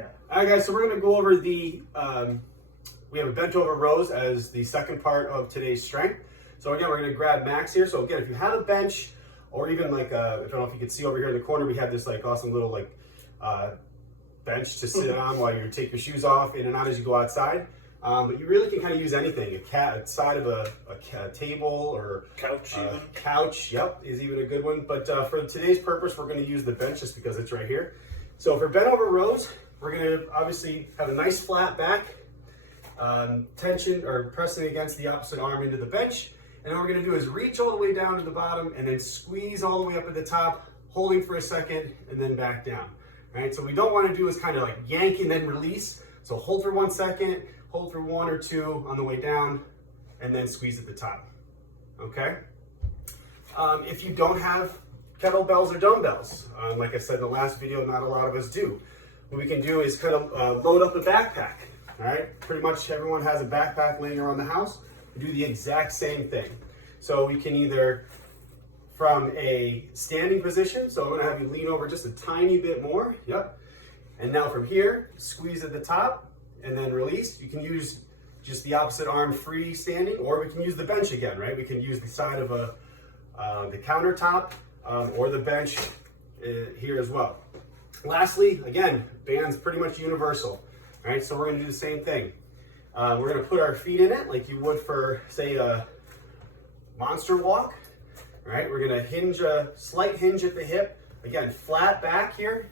Yeah. All right, guys, so we're gonna go over the, we have a bent over rows as the second part of today's strength. So again, we're gonna grab Max here. So again, if you have a bench, or even like, I don't know if you can see over here in the corner, we have this like awesome little like bench to sit on while you take your shoes off in and out as you go outside. But you really can kind of use anything. A side of a table or couch, even. Couch, yep, is even a good one. But for today's purpose, we're going to use the bench just because it's right here. So for bent over rows, we're going to obviously have a nice flat back, tension or pressing against the opposite arm into the bench. And what we're going to do is reach all the way down to the bottom and then squeeze all the way up at the top, holding for a second, and then back down. Right? So what we don't want to do is kind of like yank and then release. So hold for 1 second, hold for 1 or 2 on the way down, and then squeeze at the top. Okay? If you don't have kettlebells or dumbbells, like I said in the last video, not a lot of us do. What we can do is kind of load up a backpack. All right? Pretty much everyone has a backpack laying around the house. We do the exact same thing. So we can either, from a standing position, so I'm gonna have you lean over just a tiny bit more, yep. And now from here, squeeze at the top and then release. You can use just the opposite arm free standing, or we can use the bench again, right? We can use the side of the countertop or the bench here as well. Lastly, again, band's pretty much universal, right? So we're gonna do the same thing. We're gonna put our feet in it like you would for, say, a monster walk, right? We're gonna hinge, a slight hinge at the hip. Again, flat back here.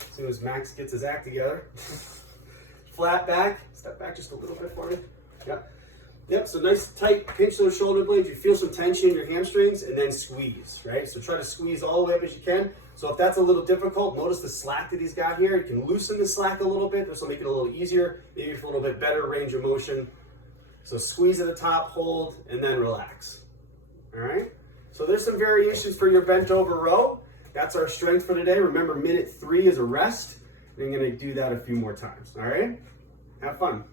As soon as Max gets his act together. Flat back, step back just a little bit for me. Yep. Yep, so nice tight, pinch those shoulder blades. You feel some tension in your hamstrings and then squeeze, right? So try to squeeze all the way up as you can. So if that's a little difficult, notice the slack that he's got here. You can loosen the slack a little bit. This will make it a little easier, maybe for a little bit better range of motion. So squeeze at the top, hold, and then relax. All right? So there's some variations for your bent over row. That's our strength for today. Remember, minute 3 is a rest. And I'm gonna do that a few more times, all right? Have fun.